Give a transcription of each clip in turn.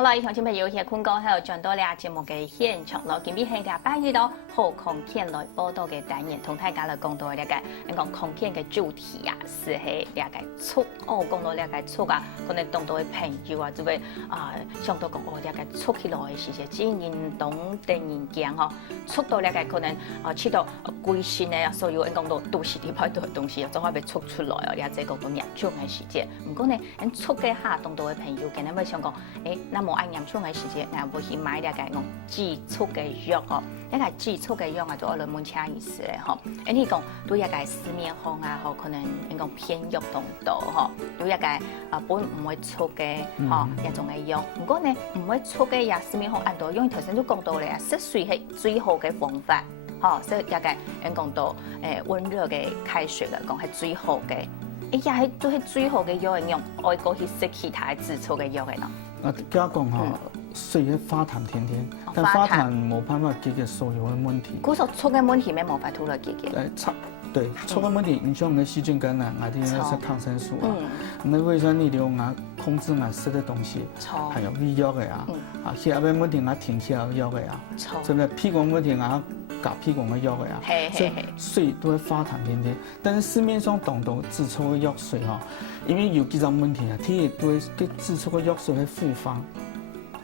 好啦，以上前朋友喺坤哥喺度轉到呢節目嘅現場咯，今日係個8月到後空天來報道嘅單元，同大家來講到呢個講空天嘅主題啊，是係呢個觸哦，講到呢個觸啊，可能當到嘅朋友啊，就會想到講哦呢個觸起來嘅時節，只人懂得人驚嗬，觸到呢個可能去到歸心嘅所有講到都市地方度嘅東西，總係被觸出來哦，呢個講到嚴重嘅時節，唔過呢，觸嘅下當到嘅朋友，今日咪想講，那麼按嚴重嘅時節，我會去買呢個講止觸嘅藥哦，呢個止觸嘅藥啊，就我來問請醫師咧嗬，你講對一個市面上啊，可能講偏藥當道嗬，有一個本唔會觸嘅嗬一種嘅藥，不過呢唔會觸嘅藥市面上按到，因為頭先都講到咧，濕水係最好嘅方法，嗬，所以一個講到溫熱嘅開水嚟講係最好嘅，也係都係最好嘅藥嚟用，愛過去食其他止觸嘅藥嘅咯。加講哈，水係化痰甜甜，但化痰冇辦法解決所有嘅問題。佢說觸嘅問題咩冇法度來解決？對，觸嘅問題影響我們的細菌感染，我哋要食抗生素啊，我們胃酸逆流啊，控制我食的東西，還有胃藥嘅啊，血壓嘅問題我停血壓藥嘅啊，甚至屁股問題我夾屁股嘅藥嘅啊，所以水都會化痰甜甜，但是市面上當到止觸嘅藥水哈，因為有幾種問題啊，第一都會跟止觸嘅藥水係複方。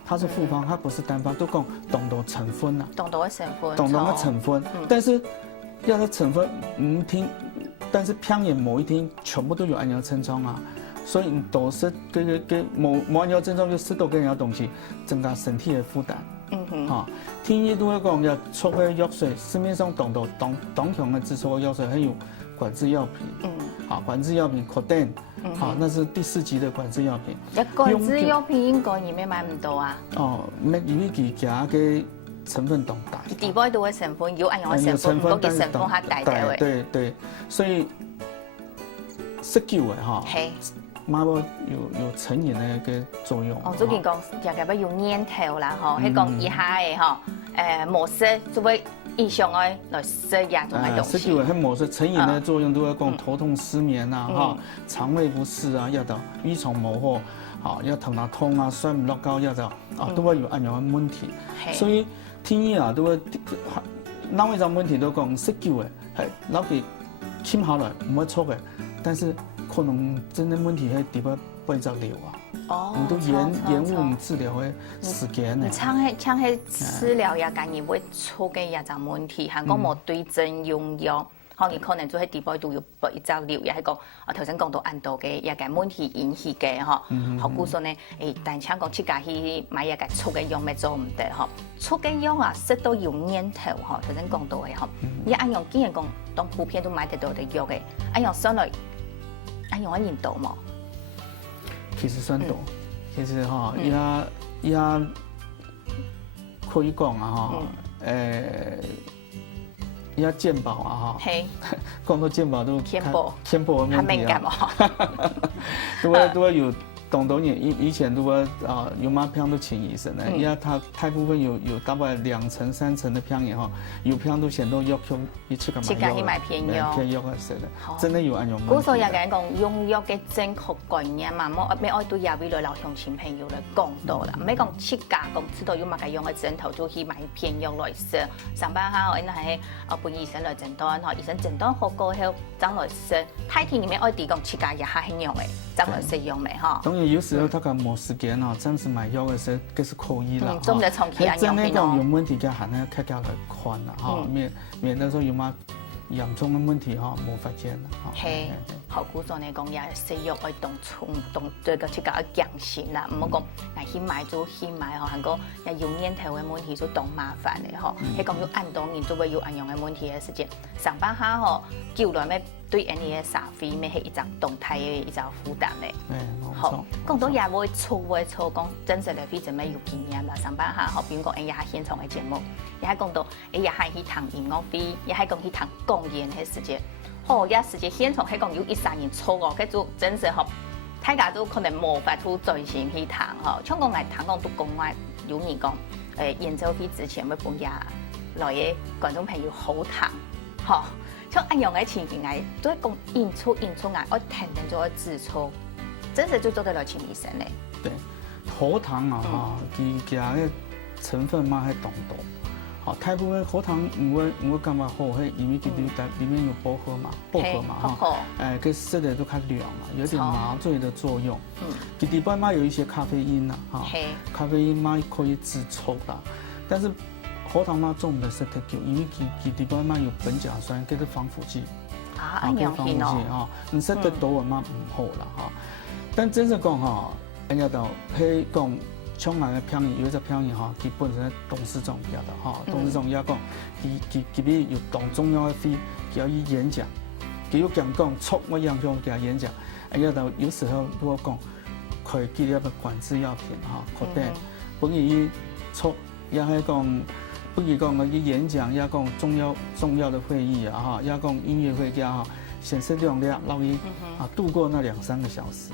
它是複方，它不是單方，都講當到成分啦。當到嘅成分。當到嘅成分，但是要係成分唔聽，但是偏眼某一天全部都有按藥症狀啊，所以都是冇按藥症狀就食到嗰樣東西，增加身體嘅負擔。嚇，天醫都會講要觸嘅藥水，市面上當強嘅止觸嘅藥水，還有管制藥品。管制藥品可定。好，那是第4級的管制藥品。管制藥品應該而家買唔到啊。咩因為佢加嘅成分當大。地波度嘅成分有按樣嘅成分，嗰啲成分係大嘅。對，所以19嘅哈。係。買過有成癮嘅作用。最近講大家要用煙頭啦，嗬，係講以下嘅嗬，模式就會。影響來食呀種嘅東西。實際係冇說成癮嘅作用，都會講頭痛、失眠啊，哈，腸胃不適啊，要到蠕蟲模糊，好，要頭腦痛啊，睡唔落覺，要到都會有按樣嘅問題。所以天醫啊，都會哪一種問題都講19嘅，係老佢輕好來唔會錯嘅，但是可能真的問題係點樣背着流啊。你都延誤治療嘅時間呢？像係治療也間然會出嘅一種問題，係講冇對症用藥，可能就喺地波度要背着流，也係講我頭先講到按度嘅一個問題引起嘅嗬。學古說呢，但請講自家去買一個出嘅藥咪做唔得嗬，出嘅藥啊食到要煙頭嗬，頭先講到嘅嗬，一按樣竟然講當普遍都買得到嘅藥嘅，按樣上來，按樣一年到冇？其實算多，其實哈，也可以講啊哈，也健保啊哈，講到健保都偏頗嘅問題啊，都會有。當到以前都會有乜病都請醫生咧，因為他大部分有大概2成3成的病人哈，有病都先到藥局一去買偏藥嘅食咧，真係有按樣。古時有人講用藥嘅正確概念嘛，冇愛對廿位來流向前朋友來講到啦，唔係講切價講知道有乜嘅用嘅針頭就去買偏藥來食，上班下因係陪醫生來診斷，醫生診斷好過後再來食，太天入面愛啲講切價也係很用嘅，再來食用嘅嚇。有時候他講冇時間哦，暫時買藥嘅時候，這是可以啦。真係長期按真係講有問題嘅，還要開價來看啦，哈，免得說有乜嚴重嘅問題哈，冇發現啦。係，學古上嚟講，也食藥愛動對個切價要強心啦，唔好講係去買就去買嗬，係講又用煙頭嘅問題就當麻煩嘅嗬，係講要按當然就會有按樣嘅問題嘅時間，上班下嗬叫來咩？對人哋嘅社會咪係一種動態嘅一種負擔咧。好，講到也會錯講真實嚟非常咩有經驗啦。上班下學邊個也係現場嘅節目，也係講到也係去談音樂會，也係講去談公演嘅時間。也時間現場係講有13人錯哦，佢做真實學，大家都可能冇法度專心去談嗬。香港係談講都講話有人講演奏會之前要半夜來嘅觀眾朋友好談，嗬。像按樣嘅情形係，都係講演出啊，我停定咗止觸，真係就做得來請醫生咧。對，喉糖啊哈，其他个成分嘛还浓度。好，大部分喉糖我感觉好，迄因为其里面有薄荷嘛哈，跟色的都较亮嘛，有点麻醉的作用。其里边嘛有一些咖啡因呐，哈，咖啡因嘛可以止抽啦，但是喉糖嘛重的是特久，因为其里边嘛有苯甲酸，叫做防腐剂。啊，安防腐剂哈，唔识得多嘛唔好啦哈。但真正讲哈，人家就迄讲。像俺个偏移，有一只偏移哈，佢本身董事长也的哈，董事长也讲，佢邊有當中央嘅飛，佢要去演講，佢要講促我樣樣給他演講，也就有時候如果講，佢記了個管制藥品哈，確定，本意促也係講，不如講我去演講，也講重要的會議啊哈，也講音樂會家哈，顯示亮讓佢啊度過那2-3個小時。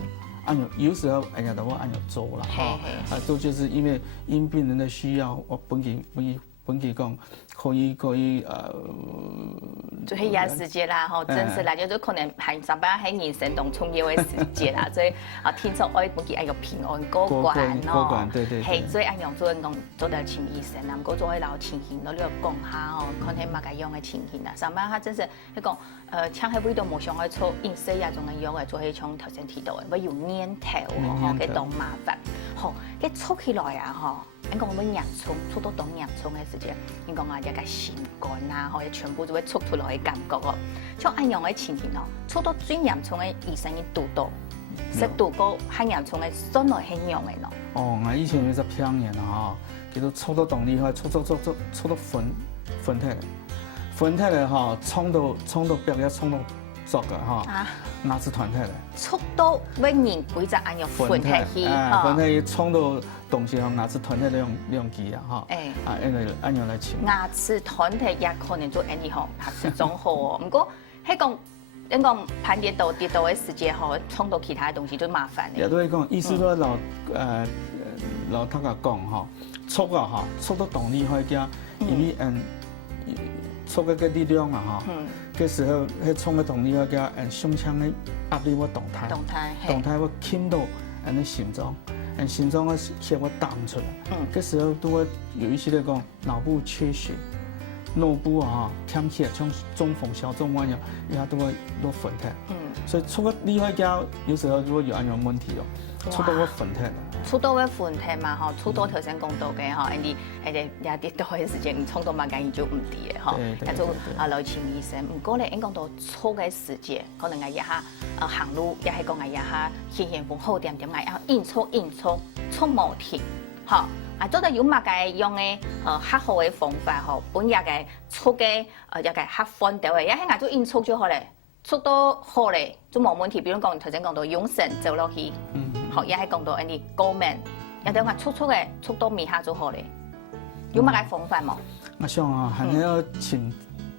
有时候哎呀，都我按照做了哈，做就是因为因病人的需要，我本给讲可以就迄夜时间啦，吼，真是啦，就是可能还上班还人生当重要的时间啦，所以听说我本给哎个平安过关哦，对，嘿，所以按样做讲做到请医生啦，唔过做迄老情形，我你要讲下吼，可能嘛个用的情形啦，上班他真是迄讲像迄味道无想去做饮食呀种个用的做迄种头先提到的，要有粘头吼，佮当麻烦，吼，佮搓起来啊吼。你讲我们洋葱，搓到当洋葱的时间，你讲啊，一个心肝啊，吼，全部都会搓出来的感觉哦。像按样的情形哦，搓到最洋葱的医生伊度到，是度过หั่洋葱的酸来很样的咯。哦，我以前有只偏言啊，叫做搓到当厉害，搓到粉体来哈，冲到表也冲到作个哈，牙齿团体来。搓到要人几只按样粉体去，粉体冲到。东西吼，牙齿团体量机啊，哈，按样来清。牙齿团体也可能做安尼吼，牙齿总好哦。不过，迄讲，你讲盘跌倒的时间吼，冲到其他的东西就麻烦的。也都会讲，意思说老头个讲吼，搓啊哈，搓到动力会加，因为搓个力量啊哈，个时候迄冲个动力会加胸腔的压力我动态我倾到尼心脏。心脏的血会挡出来，这时候都会有一些来讲脑部缺血，脑部啊欠血，像中风、小中风一样，也都会落粉体。所以出个厉害家，有时候如果有安样问题哦，出到个粉体。出到个粉体嘛，吼，出到头先讲到嘅吼，你也跌倒嘅时间，你冲到嘛，梗就唔对嘅吼。但做来请医生，唔过咧，应讲到出嘅时间，可能一下行路，也系讲一下现风好点，要硬搓，搓冇停，吼。做到有乜嘅用嘅較好嘅方法吼，本日嘅搓嘅一個較寬到嘅，一係做硬搓就好咧，搓到好咧就冇問題。比如講頭先講到用繩走落去。好，也係講到啲高明，有啲話搓嘅，搓到面下就好咧。有乜嘅方法冇？我想啊，還要請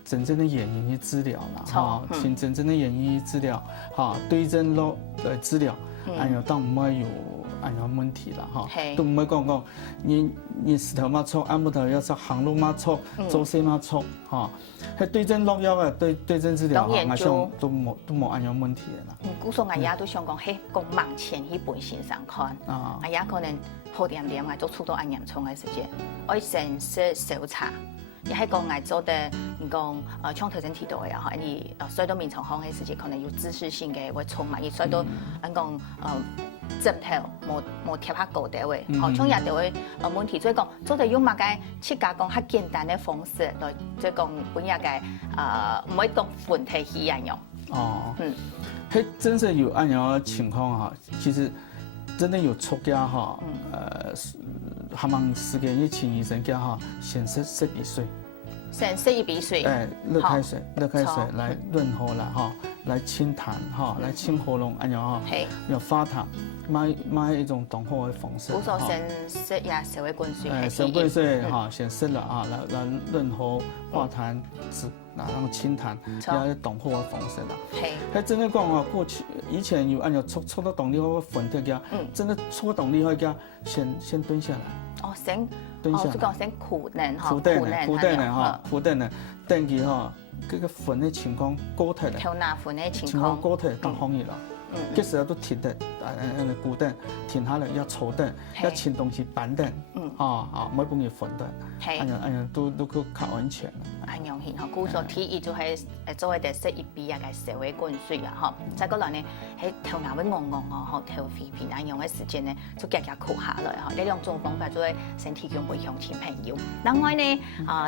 真正的演員去治療啦，哈，請真正的演員去治療，哈，對症落來治療，然後當唔會有安樣問題啦，哈，都唔會講你石頭嘛搓，按摩頭要做行路嘛搓，做些嘛搓，哈，係對症落藥嘅，對症治療，我想都冇安樣問題啦。古時我也都想講，喺講盲前去本線上看，我也可能好點點我做出到安洋葱嘅時間，我先食小茶。也係講我做的，你講像頭先提到嘅啊，你摔到面床行嘅時間，可能有姿勢性嘅會衝嘛，而摔到你講枕頭冇貼下高啲位，好像也就會問題。所以講做得用乜嘅設計講較簡單嘅方式來，即係講本日嘅唔可以講分體去應用。哦，迄真是有按樣嘅情況哈，其實真的有出家哈，他們時間去請醫生家哈，先洗鼻水，先洗鼻水，熱開水來潤喉啦哈，來清痰哈，來清喉嚨按樣哈，要發痰，買一種動喉的方式。我說先洗呀，洗胃滾水，洗胃滾水哈，先洗了啊，來潤喉化痰止。然後清痰，也動喉嘅方式啦。係，真係講啊，過去以前有按照搓到動力嗰個粉體嘅，真係搓動力嘅，先蹲下來。哦，先蹲下來。就講先苦練哈，苦練呢，等佢哈，嗰個粉嘅情況高體啦。調拿粉嘅情況高體當紅熱啦。这时候都停的，古凳停下来要坐凳，要轻东西板凳，没容易分的，都去较安全了。很容易哈，古说体育就係作為第1比啊嘅社會灌水啊，哈，再過來呢，喺頭腦會戇戇哦，吼，頭肥肥難用嘅時間呢，就夾夾酷下來哈，呢兩種方法做為身體強培養小朋友。另外呢，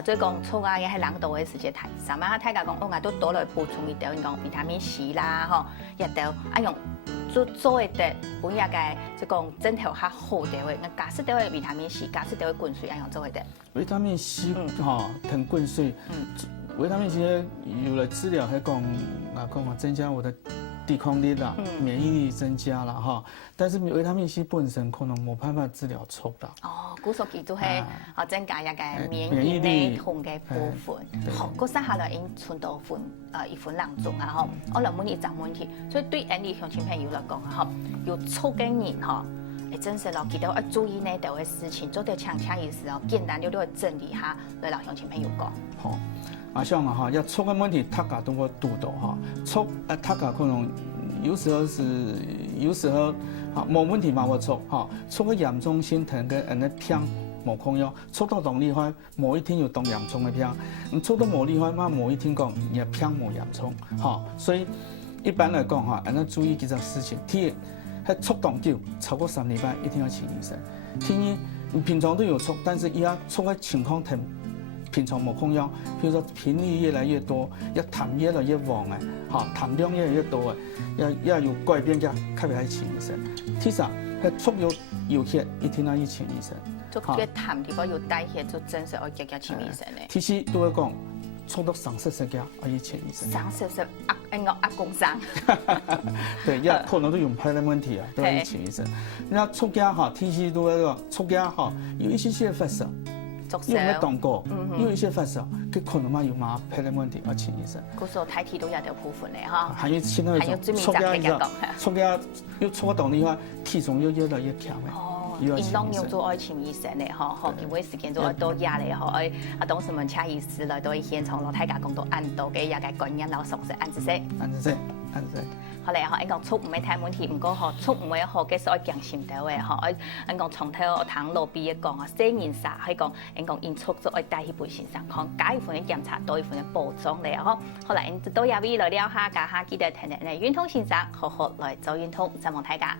再講粗啊嘅喺冷凍嘅時間睇，上晚睇家講，我都多來補充一條，講維他命 C 啦，吼，一條用。做一啲本日嘅即講整條較好啲嘅，加濕啲嘅維他命 C， 加濕啲嘅滾水一樣做一啲。維他命 C 騰滾水，維他命 C 有了治療，係講增加我的抵抗力啦，免疫力增加啦哈。但是維他命 C 本身可能冇辦法治療促啦。哦，古數佢都係增加一個免疫力同嘅部分。好，嗰三下來已經存到一款兩種啊，嗬，我諗問你一問題，所以對我哋鄉親朋友嚟講，嗬，有促嘅人嗬，真係咯，記得要注意呢啲嘅事情，做啲強意思哦，簡單啲都整理下嚟老鄉親朋友講。好，像哈，要促嘅問題，大家都會遇到哈，促大家可能有時候冇問題嘛，我促哈，促嘅嚴重心疼嘅人嘅偏。冇控用，促到動厲害，某一天有動嚴重嘅偏，你促到冇厲害嘛，某一天講也偏冇嚴重，所以一般來講哈，要注意幾個事情。第一，係促動久超過3禮拜，一定要請醫生。第二，你平常都有促，但是要促嘅情況同平常冇控用，譬如說頻率越來越多，要痰越來越旺嘅，痰量越來越多嘅，要有改變嘅，特別係請醫生。第三，係促有血，一定要請醫生。做嘅痰如果要帶血，就真係要急急請醫生咧。第四都會講，促到上濕濕嘅，可以請醫生。上濕濕壓工傷。對，也可能都用排的問題啊，都要請醫生。那促嘅哈，第四都會講，促嘅哈有一些發燒，有冇動過？有一些發燒，佢可能嘛有嘛排的問題，要請醫生。嗰時候睇體都有條部分咧哈。還有其他一種促嘅，促嘅要促動的話，體重又越來越強嘅。運動要做愛請醫生咧，嗬，見會時間做多壓力，嗬，當時問請醫師來到現場，攞大家講到按到嘅一個觀念，然後熟悉按住先。好嚟，嗬，講促唔係睇問題，唔過嗬，促唔係學嘅所謂強心到嘅，嗬，講從頭躺路邊一講啊，4年啥，講因促咗愛帶去本身上康，加一份嘅檢查，多一份嘅保障嚟，嗬。後來都有位來了下，家下記得聽聽，運動先生好好來做運動，希望大家。